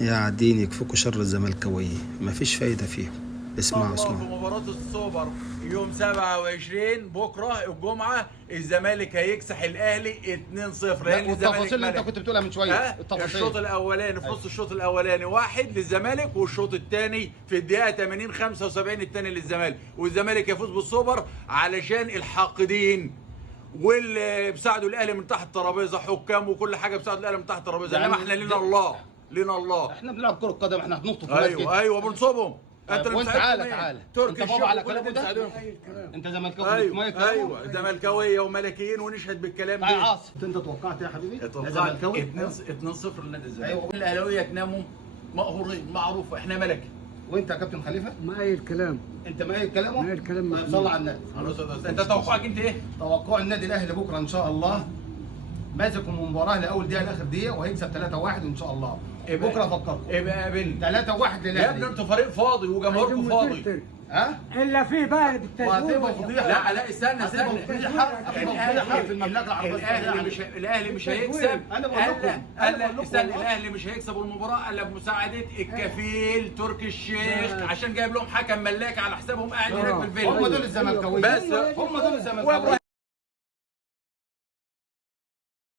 يا عدين يكفوكوا شر الزملكاويه، مفيش فايده فيهم. اسمعوا في اسمعوا. مباراة السوبر يوم 27 بكره الجمعة، الزمالك هيكسح الاهلي 2-0 لان الزمالك والتفاصيل اللي انت ملك. كنت بتقولها من شويه التفاصيل. الشوط الاولاني في نص الشوط الاولاني 1 للزمالك، والشوط الثاني في الدقيقة 80 75 الثاني للزمالك، والزمالك يفوز بالسوبر علشان الحاقدين واللي بيساعدوا الاهلي من تحت الترابيزه، حكام وكل حاجه بيساعدوا الاهلي من تحت الترابيزه، انما احنا لنا الله، لنا الله. احنا بنلعب كره قدم، احنا هنخطف في ناس كده. ايوه بنصبهم. انت اللي وانت بتساعدهم تعالى ايه؟ تعالى انت بابا على كل كلامه دول ده. بتساعدهم. انت زملكاوي ايوه زملكاويه وملكيين ونشهد بالكلام تعالى ده. عاصم، انت توقعت يا حبيبي؟ اتوقعت 2-0 لنادي الزمالك. ايوه. الاهلاويه تناموا مقهورين، معروف احنا ملكي. وانت يا كابتن خليفه؟ معايا الكلام. انت مايل كلامه؟ مايل كلامه. طيب صلى على النبي. خلاص انت توقعك انت ايه؟ توقع النادي الاهلي بكره ان شاء الله ماسك المباراه لاول دقيقه لاخر دقيقه وهيكسب 3-1 ان شاء الله. بكره افكركم ابقى قابلني 3-1 يا ابني، للاهلي. انتوا فريق فاضي وجمهوركم فاضي. ها؟ الا في بقى وهتبقى فضيحه. لا استنى هتبقى فضيحه في المملكه العربيه الاهلي مش هيكسب. انا بقول لكم استنى، الاهلي مش هيكسب المباراه الا بمساعده الكفيل تركي الشيخ، عشان جايب لهم حكم ملاك على حسابهم قاعد هناك في الفيلا. هم دول الزملكاويه بس هم دول الزملكاويه.